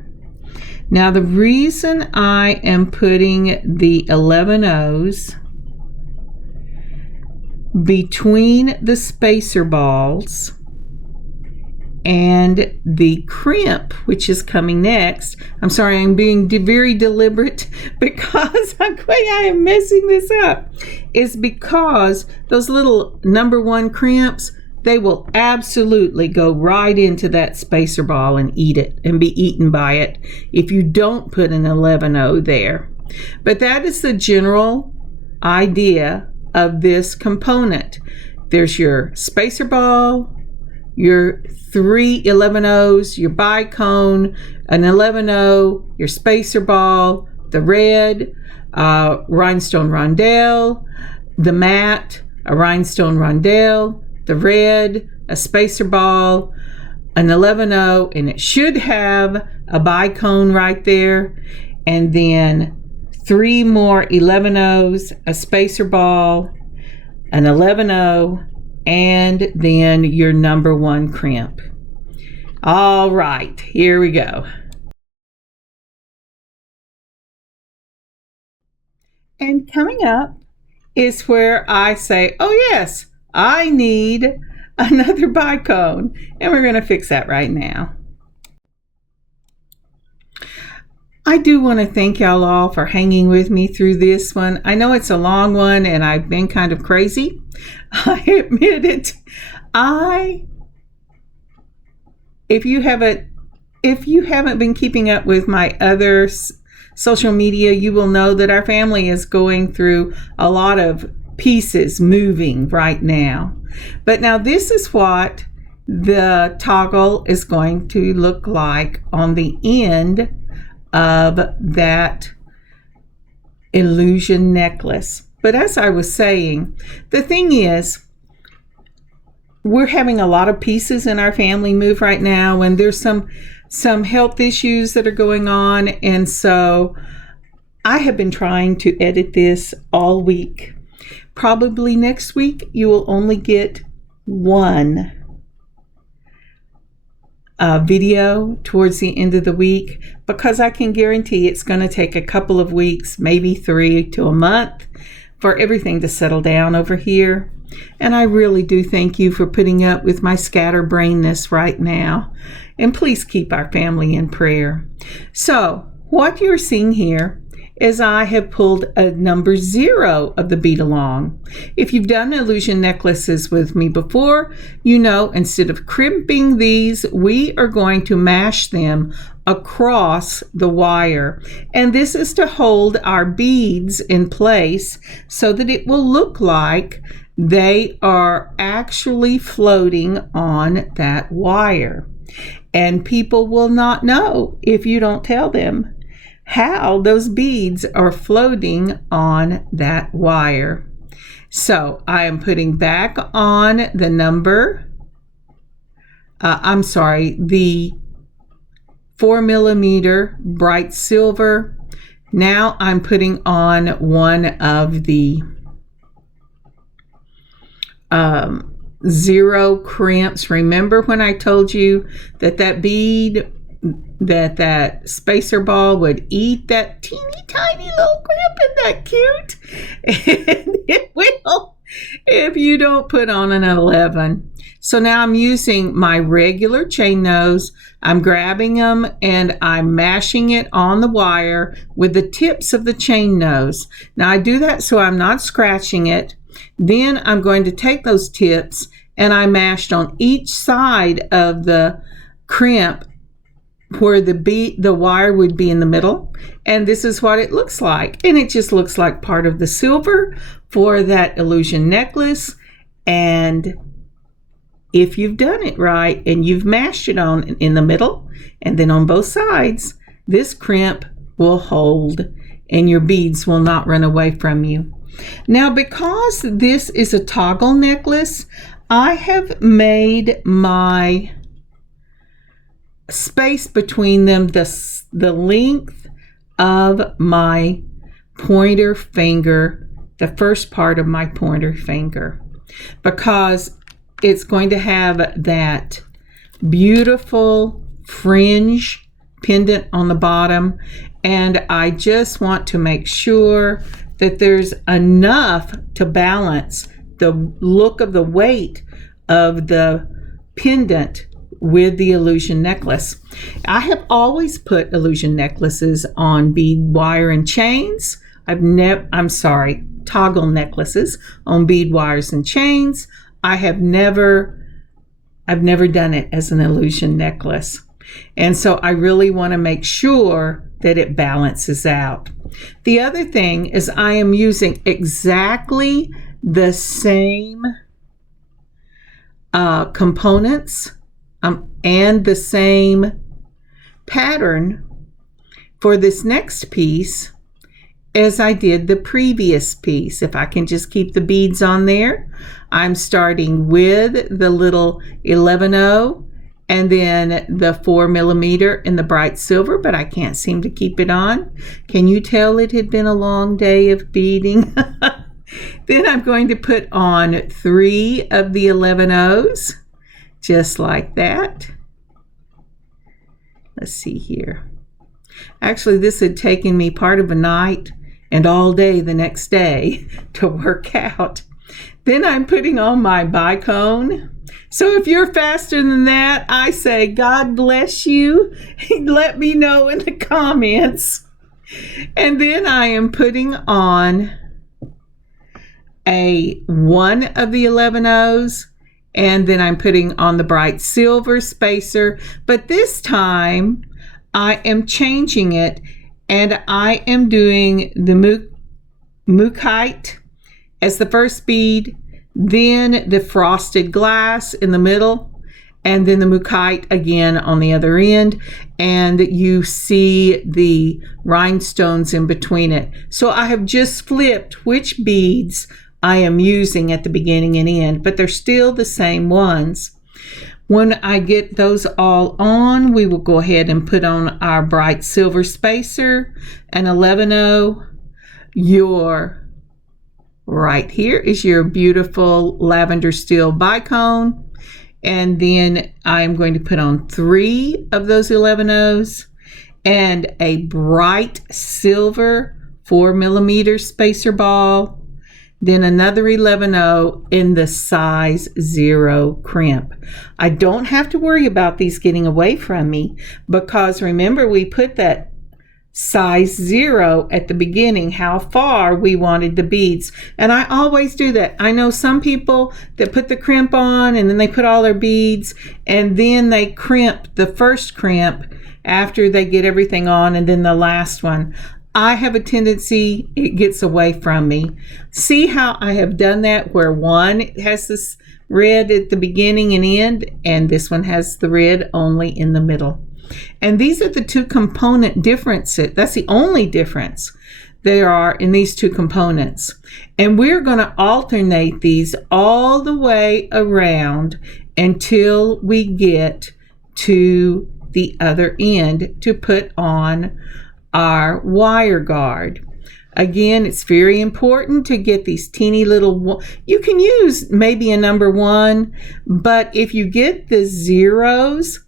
Now the reason I am putting the 11-0s between the spacer balls and the crimp, which is coming next. I'm sorry, I'm being very deliberate because I am messing this up. Is because those little number 1 crimps, they will absolutely go right into that spacer ball and eat it and be eaten by it if you don't put an 11-0 there. But that is the general idea of this component. There's your spacer ball, your 3 11-0s, your bicone, an 11-0, your spacer ball, the red, rhinestone rondelle, the matte, a rhinestone rondelle, the red, a spacer ball, an 11-0, and it should have a bicone right there, and then 3 more 11-0s, a spacer ball, an 11-0, and then your number 1 crimp. All right, here we go. And coming up is where I say, oh yes, I need another bicone, and we're going to fix that right now. I do want to thank y'all all for hanging with me through this one. I know it's a long one and I've been kind of crazy. I admit it. If you haven't been keeping up with my other social media, you will know that our family is going through a lot of pieces moving right now. But now this is what the toggle is going to look like on the end of that illusion necklace. But as I was saying, the thing is, we're having a lot of pieces in our family move right now, and there's some health issues that are going on, and so I have been trying to edit this all week. Probably next week you will only get one video towards the end of the week, because I can guarantee it's going to take a couple of weeks, maybe 3 to a month, for everything to settle down over here. And I really do thank you for putting up with my scatterbrainness right now. And please keep our family in prayer. So what you're seeing here is I have pulled a number 0 of the Beadalon. If you've done illusion necklaces with me before, you know instead of crimping these, we are going to mash them across the wire. And this is to hold our beads in place so that it will look like they are actually floating on that wire. And people will not know if you don't tell them how those beads are floating on that wire. So I am putting back on the number, the 4mm bright silver. Now I'm putting on one of the 0 crimps. Remember when I told you that that bead, that spacer ball would eat that teeny tiny little crimp? Isn't that cute? And it will if you don't put on an 11. So now I'm using my regular chain nose. I'm grabbing them and I'm mashing it on the wire with the tips of the chain nose. Now I do that so I'm not scratching it. Then I'm going to take those tips and I mashed on each side of the crimp where the wire would be in the middle, and this is what it looks like. And it just looks like part of the silver for that illusion necklace. And if you've done it right and you've mashed it on in the middle and then on both sides, this crimp will hold and your beads will not run away from you. Now, because this is a toggle necklace, I have made my space between them the length of my pointer finger, the first part of my pointer finger, because it's going to have that beautiful fringe pendant on the bottom, and I just want to make sure that there's enough to balance the look of the weight of the pendant with the illusion necklace. I have always put illusion necklaces on bead wire and chains. Toggle necklaces on bead wires and chains. I've never done it as an illusion necklace. And so I really want to make sure that it balances out. The other thing is I am using exactly the same components and the same pattern for this next piece as I did the previous piece. If I can just keep the beads on there, I'm starting with the little 11/0 and then the 4mm in the bright silver, but I can't seem to keep it on. Can you tell it had been a long day of beading? Then I'm going to put on 3 of the 11/0s, just like that. Let's see here. Actually, this had taken me part of a night and all day the next day to work out. Then I'm putting on my bicone. So if you're faster than that, I say, God bless you. Let me know in the comments. And then I am putting on one of the 11/0s, and then I'm putting on the bright silver spacer. But this time I am changing it, and I am doing the mookaite as the first bead, then the frosted glass in the middle, and then the mookaite again on the other end, and you see the rhinestones in between it. So I have just flipped which beads I am using at the beginning and end, but they're still the same ones. When I get those all on, we will go ahead and put on our bright silver spacer, an 11/0. Right here is your beautiful lavender steel bicone. And then I'm going to put on 3 of those 11/0s and a bright silver 4mm spacer ball. Then another 11/0 in the size 0 crimp. I don't have to worry about these getting away from me, because remember we put that size 0 at the beginning, how far we wanted the beads. And I always do that. I know some people that put the crimp on and then they put all their beads and then they crimp the first crimp after they get everything on, and then the last one. I have a tendency, it gets away from me. See how I have done that, where one has this red at the beginning and end, and this one has the red only in the middle. And these are the two component differences. That's the only difference there are in these two components. And we're going to alternate these all the way around until we get to the other end to put on our wire guard. Again, it's very important to get these teeny little, you can use maybe a number 1, but if you get the zeros,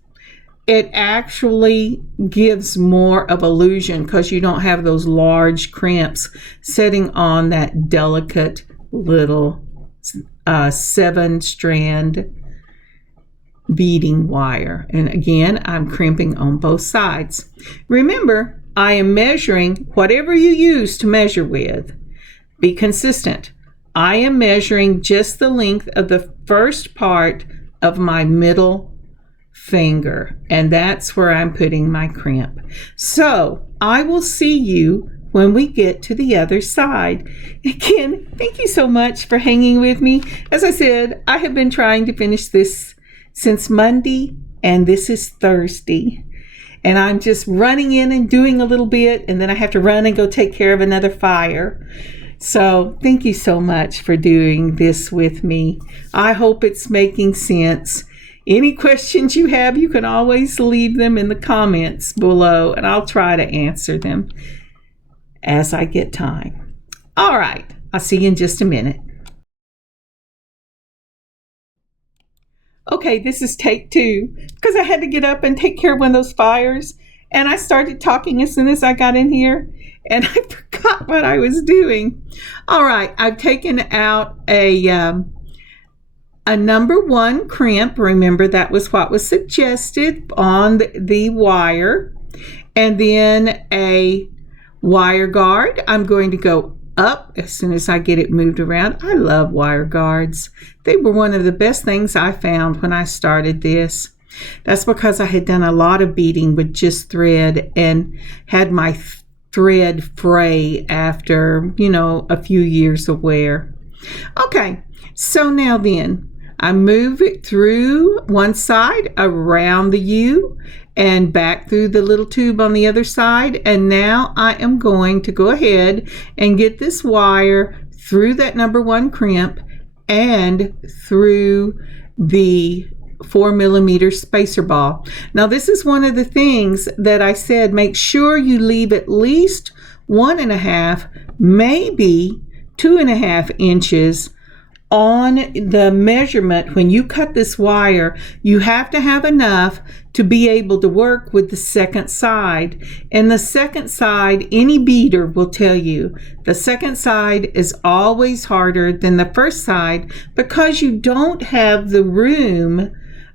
it actually gives more of illusion because you don't have those large crimps sitting on that delicate little 7-strand beading wire. And again, I'm crimping on both sides. Remember, I am measuring whatever you use to measure with. Be consistent. I am measuring just the length of the first part of my middle finger, and that's where I'm putting my crimp. So I will see you when we get to the other side. Again, thank you so much for hanging with me. As I said, I have been trying to finish this since Monday, and this is Thursday. And I'm just running in and doing a little bit, and then I have to run and go take care of another fire. So thank you so much for doing this with me. I hope it's making sense. Any questions you have, you can always leave them in the comments below, and I'll try to answer them as I get time. All right, I'll see you in just a minute. Okay, this is take 2 because I had to get up and take care of one of those fires, and I started talking as soon as I got in here, and I forgot what I was doing. All right, I've taken out a number 1 crimp. Remember, that was what was suggested on the wire, and then a wire guard. I'm going to go up as soon as I get it moved around. I love wire guards. They were one of the best things I found when I started this. That's because I had done a lot of beading with just thread and had my thread fray after, a few years of wear. Okay, so now then, I move it through one side, around the U, and back through the little tube on the other side. And now I am going to go ahead and get this wire through that number 1 crimp and through the 4mm spacer ball. Now this is one of the things that I said, make sure you leave at least 1.5, maybe 2.5 inches on the measurement. When you cut this wire, you have to have enough to be able to work with the second side. And the second side, any beader will tell you, the second side is always harder than the first side because you don't have the room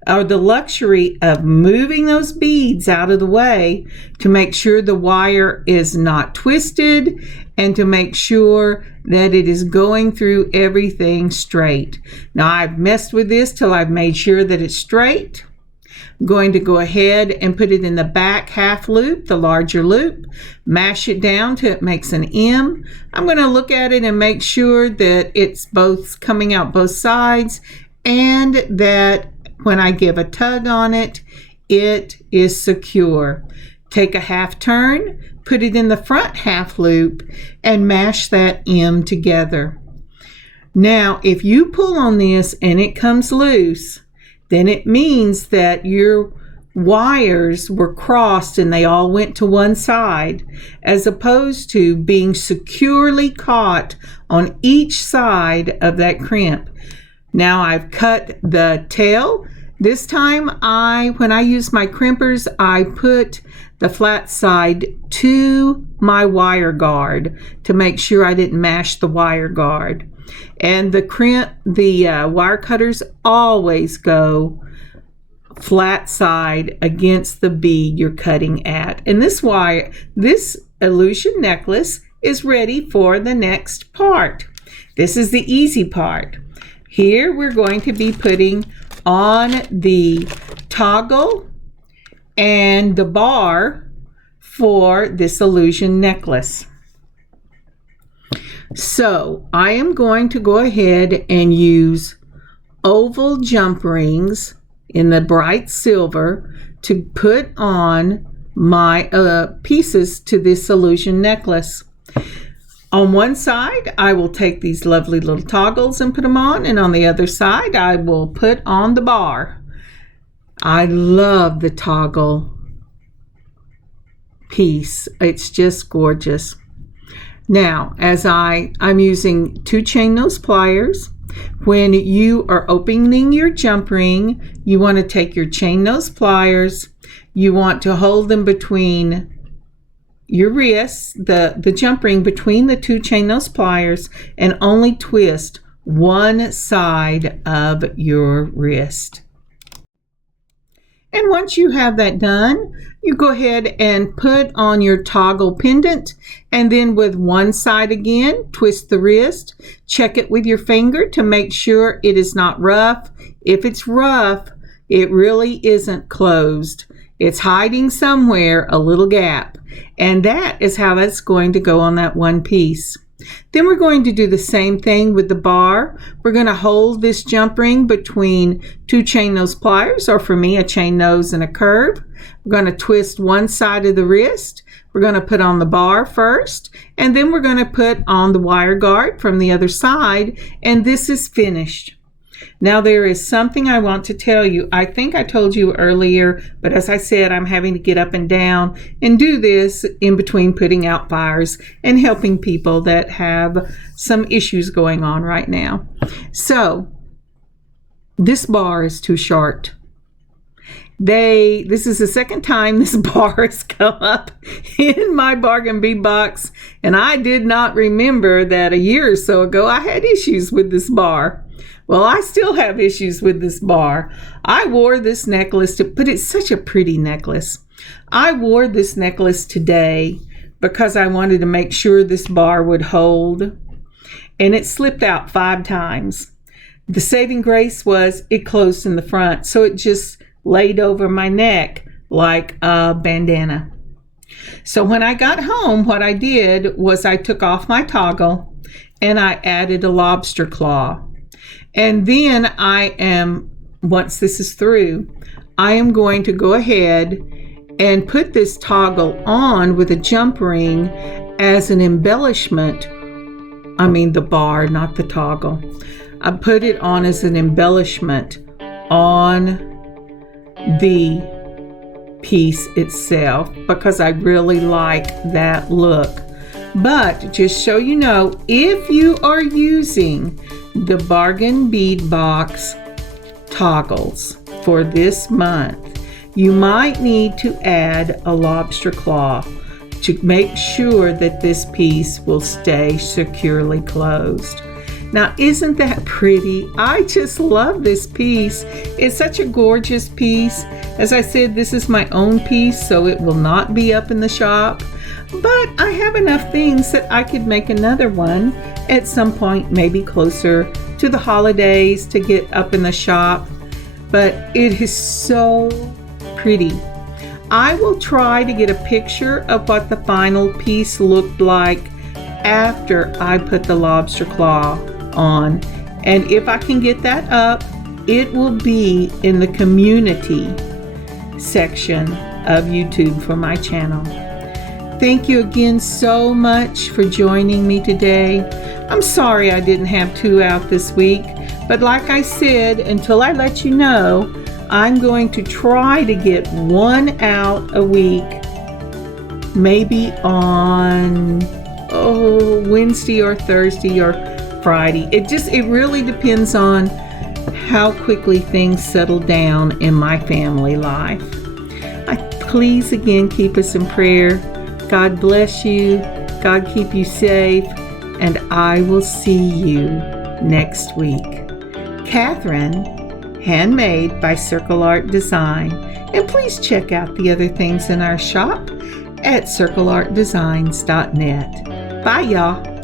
or the luxury of moving those beads out of the way to make sure the wire is not twisted and to make sure that it is going through everything straight. Now I've messed with this till I've made sure that it's straight. I'm going to go ahead and put it in the back half loop, the larger loop, mash it down till it makes an M. I'm going to look at it and make sure that it's both coming out both sides and that when I give a tug on it, it is secure. Take a half turn, put it in the front half loop, and mash that M together. Now, if you pull on this and it comes loose, then it means that your wires were crossed and they all went to one side, as opposed to being securely caught on each side of that crimp. Now I've cut the tail. This time when I use my crimpers, I put the flat side to my wire guard to make sure I didn't mash the wire guard. And the wire cutters always go flat side against the bead you're cutting at. And this illusion necklace is ready for the next part. This is the easy part. Here we're going to be putting on the toggle and the bar for this illusion necklace. So I am going to go ahead and use oval jump rings in the bright silver to put on my pieces to this illusion necklace. On one side, I will take these lovely little toggles and put them on, and on the other side, I will put on the bar. I love the toggle piece. It's just gorgeous. Now, as I'm using 2 chain nose pliers. When you are opening your jump ring, you want to take your chain nose pliers. You want to hold them between your wrists, the jump ring between the 2 chain nose pliers, and only twist one side of your wrist. And once you have that done, you go ahead and put on your toggle pendant, and then with one side again, twist the wrist. Check it with your finger to make sure it is not rough. If it's rough, it really isn't closed. It's hiding somewhere a little gap, and that is how that's going to go on that one piece. Then we're going to do the same thing with the bar. We're going to hold this jump ring between 2 chain nose pliers, or for me, a chain nose and a curve. We're going to twist one side of the wrist. We're going to put on the bar first, and then we're going to put on the wire guard from the other side, and this is finished. Now there is something I want to tell you. I think I told you earlier, but as I said, I'm having to get up and down and do this in between putting out fires and helping people that have some issues going on right now. So this bar is too short. This is the second time this bar has come up in my Bargain Bead Box, and I did not remember that a year or so ago I had issues with this bar. Well, I still have issues with this bar. I wore this necklace, but it's such a pretty necklace. I wore this necklace today because I wanted to make sure this bar would hold, and it slipped out 5 times. The saving grace was it closed in the front, so it just laid over my neck like a bandana. So when I got home, what I did was I took off my toggle and I added a lobster claw. And then once this is through, I am going to go ahead and put this toggle on with a jump ring as an embellishment. I mean the bar, not the toggle. I put it on as an embellishment on the piece itself because I really like that look. But just so you know, if you are using the Bargain Bead Box toggles for this month, you might need to add a lobster claw to make sure that this piece will stay securely closed. Now, isn't that pretty? I just love this piece. It's such a gorgeous piece. As I said, this is my own piece, so it will not be up in the shop. But I have enough things that I could make another one at some point, maybe closer to the holidays, to get up in the shop. But it is so pretty. I will try to get a picture of what the final piece looked like after I put the lobster claw on. And if I can get that up, it will be in the community section of YouTube for my channel. Thank you again so much for joining me today. I'm sorry I didn't have 2 out this week, but like I said, until I let you know, I'm going to try to get 1 out a week, maybe on Wednesday or Thursday or Friday. It really depends on how quickly things settle down in my family life. Please again keep us in prayer. God bless you. God keep you safe. And I will see you next week. Kathryn, Handmade by Circle Art Design. And please check out the other things in our shop at circleartdesigns.net. Bye, y'all.